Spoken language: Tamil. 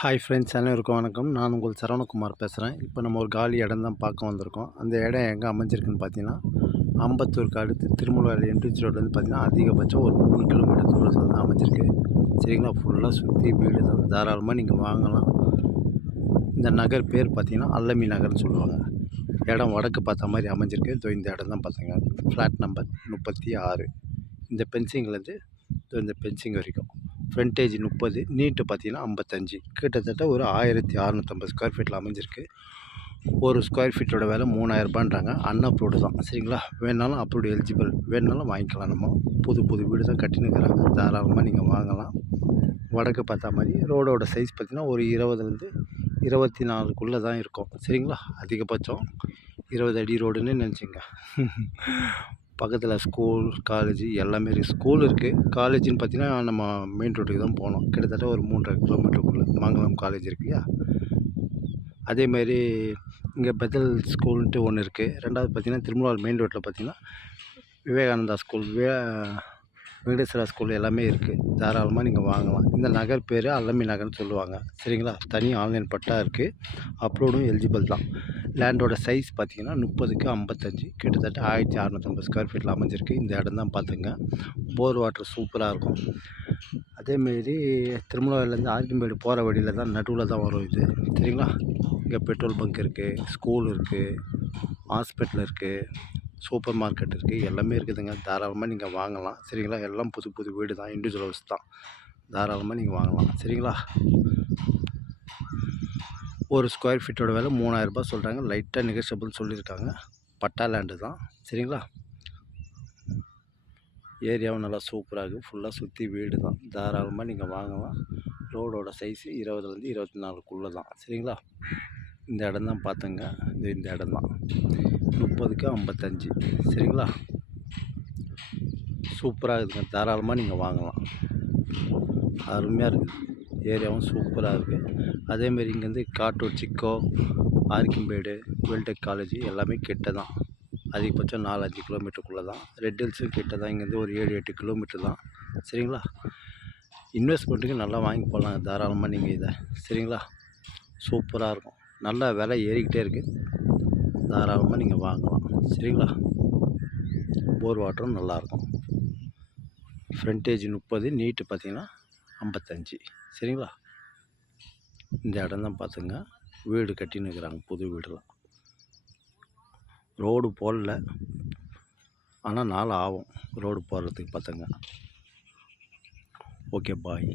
ஹாய் ஃப்ரெண்ட்ஸ், அனைவருக்கும் வணக்கம். நான் உங்கள் சரவணகுமார் பேசுகிறேன். இப்போ நம்ம ஒரு காலி இடம் தான் பார்க்க வந்திருக்கோம். அந்த இடம் எங்கே அமைஞ்சிருக்குன்னு பார்த்தீங்கன்னா, அம்பத்தூருக்கு அடுத்து திருமுல்வாயல் என்ட்ரன்ஸ் ரோட்லேருந்து பார்த்தீங்கன்னா, அதிகபட்சம் ஒரு 3 கிலோமீட்டர் தூரத்தில் தான் அமைஞ்சிருக்கு. சரிங்களா? ஃபுல்லாக சுற்றி வீடு தான். தாராளமாக நீங்கள் வாங்கலாம். இந்த நகர் பேர் பார்த்தீங்கன்னா, அல்லமி நகர்னு சொல்லுவாங்க. இடம் வடக்கு பார்த்த மாதிரி அமைஞ்சிருக்கு. இதோ இந்த இடம் தான் பார்த்தீங்க. Flat number 36. இந்த பென்சிங்லேருந்து இந்த பென்சிங் வரைக்கும் ஃப்ரண்டேஜ் 30, நீட்டு பார்த்தீங்கன்னா 55. கிட்டத்தட்ட ஒரு 1650 ஸ்கொயர் ஃபீட்டில் அமைஞ்சிருக்கு. ஒரு ஸ்கொயர் ஃபீட்டோட விலை 3000ரூபான்றாங்க. அன்அப்ரூவ்டு தான். சரிங்களா? வேணுனாலும் அப்ரூவ்டு எலிஜிபிள், வேணுனாலும் வாங்கிக்கலாம். நம்ம புது வீடு தான் கட்டினுக்கிறாங்க. தாராளமாக நீங்கள் வாங்கலாம். வடக்கு பார்த்தா மாதிரி ரோடோட சைஸ் பார்த்திங்கன்னா ஒரு 20லேருந்து 24க்குள்ளே தான் இருக்கும். சரிங்களா? அதிகபட்சம் 20 அடி ரோடுன்னு நினச்சிங்க. பக்கத்தில் ஸ்கூல், காலேஜ் எல்லாமே இருக்குது. ஸ்கூல் இருக்குது. காலேஜுன்னு பார்த்தீங்கன்னா நம்ம மெயின் ரோட்டுக்கு தான் போகணும். கிட்டத்தட்ட ஒரு 3.5 கிலோமீட்டருக்குள்ளே மங்களம் காலேஜ் இருக்கு இல்லையா? அதேமாதிரி இங்கே பெத்தல் ஸ்கூல்ன்ட்டு ஒன்று இருக்குது. ரெண்டாவது பார்த்திங்கன்னா திருமுல்வாயல் மெயின் ரோட்டில் பார்த்திங்கன்னா விவேகானந்தா ஸ்கூல், வெங்கடேஸ்வரா ஸ்கூல் எல்லாமே இருக்குது. தாராளமாக நீங்கள் வாங்கலாம். இந்த நகர் பேர் அல்லமி நகர்னு சொல்லுவாங்க. சரிங்களா? தனி ஆன்லைன் பட்டா இருக்குது. அப்ரூவ்டும் எலிஜிபிள் தான். லேண்டோட சைஸ் பார்த்திங்கன்னா 30க்கு 55, கிட்டத்தட்ட 1650 ஸ்கொயர் ஃபீட்டில் அமைஞ்சிருக்கு. இந்த இடம் தான் பார்த்துங்க. போர் வாட்டர் சூப்பராக இருக்கும். அதேமாரி திருமுல்வாயிலேருந்து ஆர்கிம்பேடு போகிற வழியில் தான் நடுவில் தான் வரும் இது. சரிங்களா? இங்கே பெட்ரோல் பங்க் இருக்குது, ஸ்கூல் இருக்குது, ஹாஸ்பிட்டல் இருக்குது, சூப்பர் மார்க்கெட் இருக்குது, எல்லாமே இருக்குதுங்க. தாராளமாக நீங்கள் வாங்கலாம். சரிங்களா? எல்லாம் புது வீடு தான், இண்டிவிஜுவல் ஹவுஸ் தான். தாராளமாக நீங்கள் வாங்கலாம். சரிங்களா? ஒரு ஸ்கொயர் ஃபீட்டோட விலை 3000ரூபா சொல்கிறாங்க. லைட்டாக நெகோஷியபிள்னு சொல்லியிருக்காங்க. பட்டா லேண்டு தான். சரிங்களா? ஏரியாவும் நல்லா சூப்பராக இருக்குது. ஃபுல்லாக சுற்றி வீடு தான். தாராளமாக நீங்கள் வாங்கலாம். ரோடோட சைஸு 20லேருந்து 24க்குள்ளே தான். சரிங்களா? இந்த இடம் தான் பார்த்துங்க. இந்த இடம் தான் 30க்கு 55. சரிங்களா? சூப்பராக இருக்குதுங்க. தாராளமாக நீங்கள் வாங்கலாம். அருமையாக இருக்குது. ஏரியாவும் சூப்பராக இருக்குது. அதேமாரி இங்கேருந்து காட்டூர், சிக்கோ, ஆர்கிம்பேடு, வெல்டெக் காலேஜ் எல்லாமே கிட்ட தான். அதிகபட்சம் 4-5 கிலோமீட்டருக்குள்ளே தான். ரெட் ஹில்ஸும் கிட்ட தான். இங்கேருந்து ஒரு 7-8 கிலோமீட்டர் தான். சரிங்களா? இன்வெஸ்ட்மெண்ட்டுக்கு நல்லா வாங்கி போடலாம் தாராளமாக நீங்கள் இதை. சரிங்களா? சூப்பராக இருக்கும். நல்லா விலை ஏறிக்கிட்டே இருக்குது. தாராளமாக நீங்கள் வாங்கலாம். சரிங்களா? போர் வாட்டரும் நல்லாயிருக்கும். ஃப்ரண்டேஜ் 30, நீட்டு பார்த்திங்கன்னா 55. சரிங்களா? இந்த இடம் தான் பார்த்துங்க. வீடு கட்டின்னு இருக்கிறாங்க, புது வீடெலாம். ரோடு போடல, ஆனால் நாள் ஆகும் ரோடு போடுறதுக்கு பார்த்துங்க. ஓகே, பாய்.